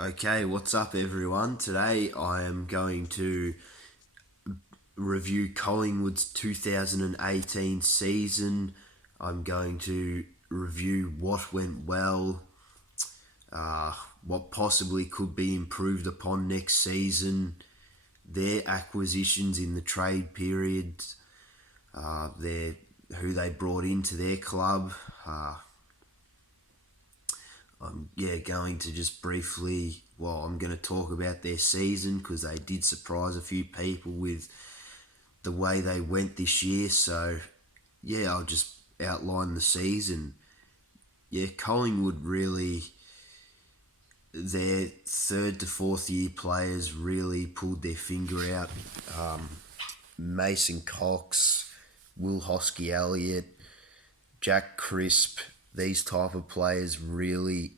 Okay, what's up, everyone? Today I am going to review Collingwood's 2018 season. I'm going to review what went well, uh, what possibly could be improved upon next season, their acquisitions in the trade period, their who they brought into their club. Going to just briefly, I'm going to talk about their season because they did surprise a few people with the way they went this year. So, I'll just outline the season. Collingwood really, their third to fourth year players really pulled their finger out. Mason Cox, Will Hosky Elliott, Jack Crisp, these type of players really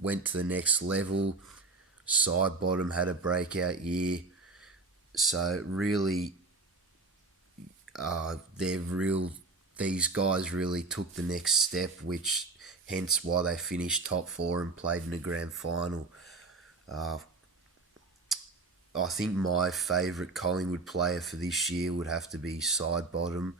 went to the next level. Sidebottom had a breakout year. So really, these guys really took the next step, which hence why they finished top four and played in the grand final. I think my favourite Collingwood player for this year would have to be Sidebottom.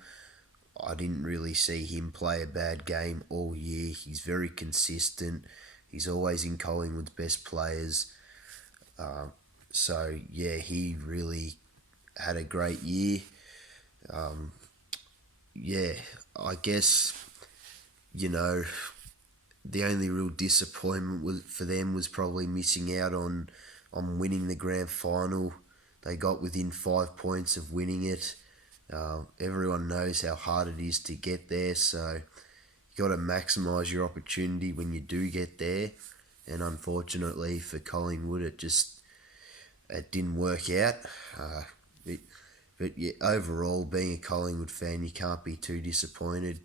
I didn't really see him play a bad game all year. He's very consistent. He's always in Collingwood's best players. He really had a great year. I guess, you know, the only real disappointment for them was probably missing out on winning the grand final. They got within 5 points of winning it. Everyone knows how hard it is to get there, so you got to maximise your opportunity when you do get there. And unfortunately for Collingwood, it didn't work out. Overall, being a Collingwood fan, you can't be too disappointed.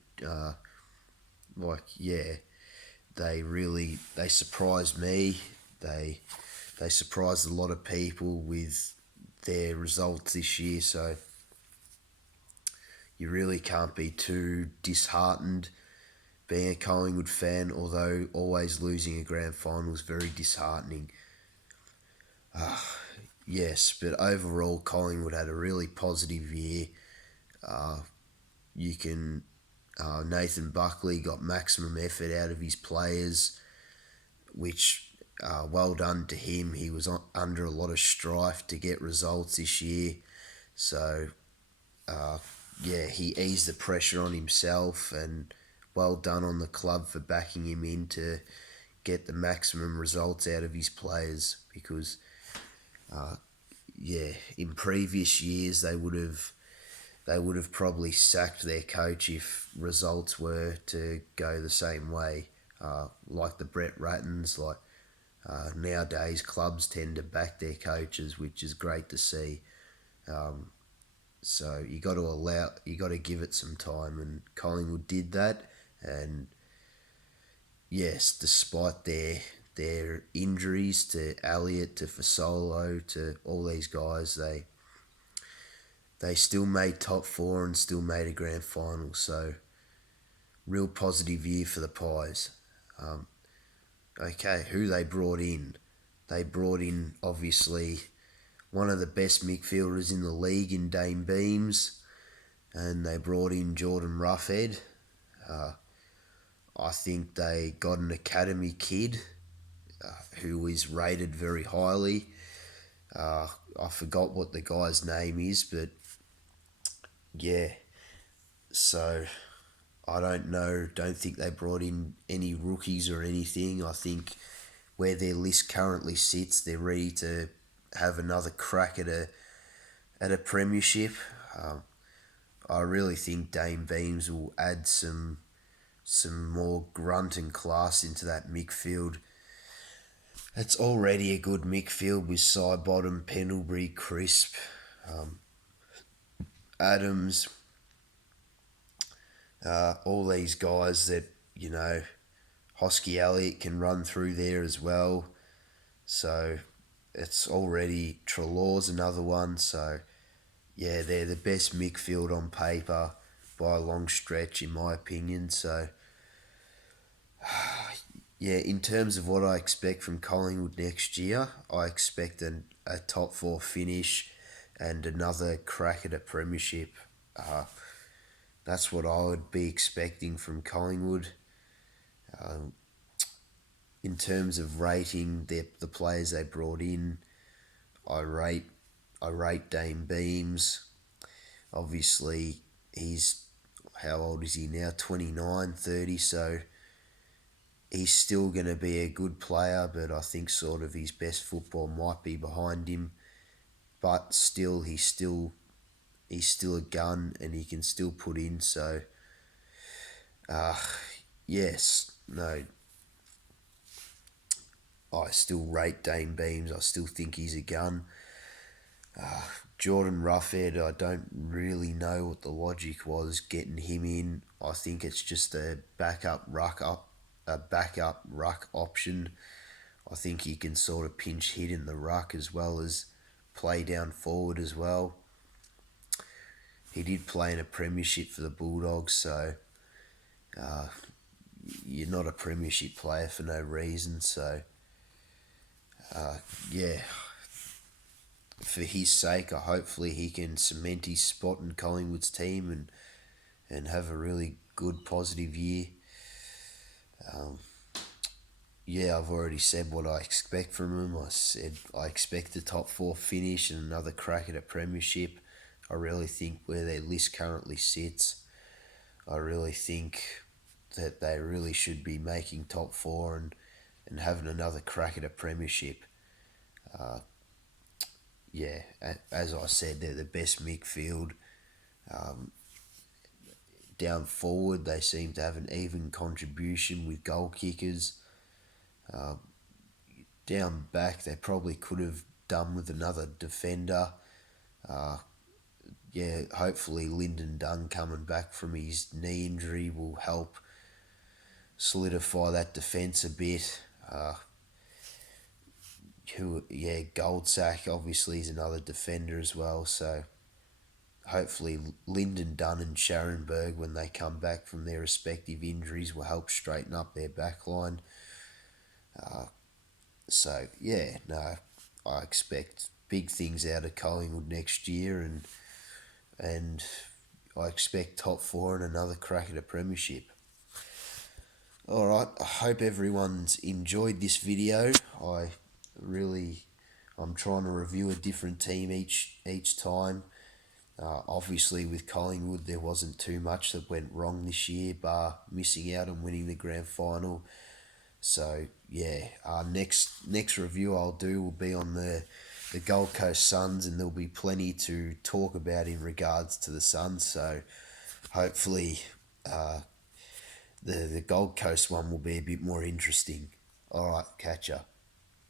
They surprised me. They surprised a lot of people with their results this year. So you really can't be too disheartened being a Collingwood fan, although always losing a grand final is very disheartening. Yes, but overall, Collingwood had a really positive year. You can Nathan Buckley got maximum effort out of his players, which well done to him. He was under a lot of strife to get results this year, so he eased the pressure on himself, and well done on the club for backing him in to get the maximum results out of his players. Because in previous years they would have probably sacked their coach if results were to go the same way. Like the Brett Rattons, nowadays clubs tend to back their coaches, which is great to see. So you got to give it some time, and Collingwood did that. And yes, despite their injuries to Elliott, to Fasolo, to all these guys, they still made top four and still made a grand final. So real positive year for the Pies. Okay, who they brought in? They brought in, obviously, one of the best midfielders in the league in Dane Beams, and they brought in Jordan Roughhead. I think they got an academy kid who is rated very highly. I forgot what the guy's name is, but yeah. So I don't know. Don't think they brought in any rookies or anything. I think where their list currently sits, they're ready to have another crack at a premiership. I really think Dame Beams will add some more grunt and class into that midfield. It's already a good midfield with Sidebottom, Pendlebury, Crisp, Adams, all these guys that, Hosky Elliott can run through there as well. So it's already Trelaw's another one. So yeah, they're the best midfield on paper by a long stretch, in my opinion. So Yeah, in terms of what I expect from Collingwood next year, I expect a top four finish and another crack at a premiership. Uh, that's what I would be expecting from Collingwood. In terms of rating the players they brought in, I rate I rate Dame Beams. Obviously, he's how old is he now? 29, 30. So he's still going to be a good player, but I think sort of his best football might be behind him. But still, he's still a gun, and he can still put in. So yes, no, I still rate Dame Beams. I still think he's a gun. Jordan Roughhead, I don't really know what the logic was getting him in. I think it's just a backup ruck option. I think he can sort of pinch hit in the ruck as well as play down forward as well. He did play in a premiership for the Bulldogs, so you're not a premiership player for no reason. So yeah, for his sake, hopefully he can cement his spot in Collingwood's team and have a really good positive year. Yeah, I've already said what I expect from him. I said I expect the top four finish and another crack at a premiership. I really think where their list currently sits, I really think that they really should be making top four and having another crack at a premiership. Yeah, as I said, they're the best midfield. Down forward, they seem to have an even contribution with goal kickers. Down back, they probably could have done with another defender. Yeah, hopefully Lyndon Dunn coming back from his knee injury will help solidify that defence a bit. Goldsack obviously is another defender as well. So hopefully Lyndon Dunn and Sharon Berg, when they come back from their respective injuries, will help straighten up their backline. So yeah, no, I expect big things out of Collingwood next year, and I expect top four and another crack at a premiership. All right, I hope everyone's enjoyed this video. I'm trying to review a different team each time. Obviously, with Collingwood, there wasn't too much that went wrong this year, bar missing out on winning the grand final. So yeah, next review I'll do will be on the Gold Coast Suns, and there'll be plenty to talk about in regards to the Suns. So hopefully, the Gold Coast one will be a bit more interesting. All right, catch ya.